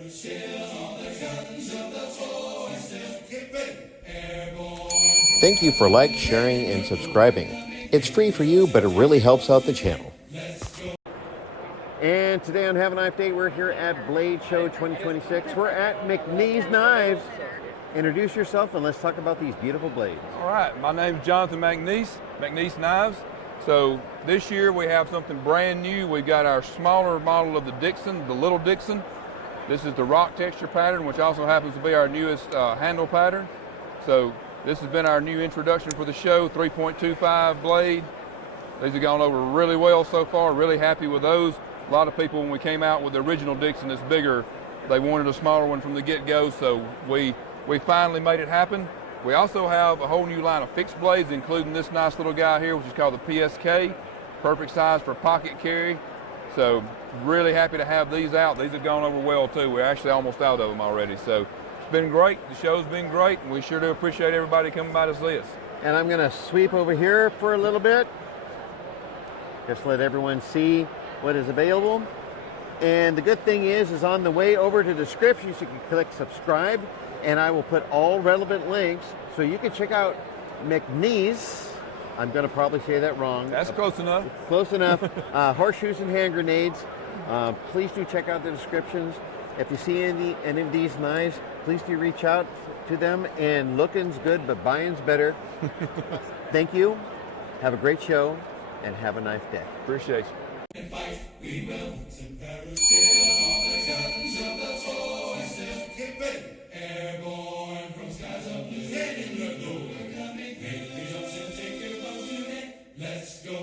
Thank you for sharing, and subscribing. It's free for you, but it really helps out the channel. And today on Have a Knife Day, we're here at Blade Show 2026. We're at McNees Knives. Introduce yourself and let's talk about these beautiful blades. All right, my name is Jonathan McNees, McNees Knives. So this year we have something brand new. We've got our smaller model of the Dixon, the Little Dixon. This is the rock texture pattern, which also happens to be our newest handle pattern. So this has been our new introduction for the show, 3.25 blade. These have gone over really well so far, really happy with those. A lot of people, when we came out with the original Dixon that's bigger, they wanted a smaller one from the get-go, so we finally made it happen. We also have a whole new line of fixed blades, including this nice little guy here, which is called the PSK, perfect size for pocket carry. So really happy to have these out. These have gone over well too. We're actually almost out of them already. So it's been great. The show's been great, and we sure do appreciate everybody coming by to see us. And I'm gonna sweep over here for a little bit. Just let everyone see what is available. And the good thing is on the way over to descriptions, you can click subscribe, and I will put all relevant links so you can check out McNees. I'm going to probably say that wrong. That's close enough. Close enough. Horseshoes and hand grenades. Please do check out the descriptions. If you see any of these knives, please do reach out to them. And looking's good, but buying's better. Thank you. Have a great show, and have a nice day. Appreciate you. And fight, we will. Get ready, airborne.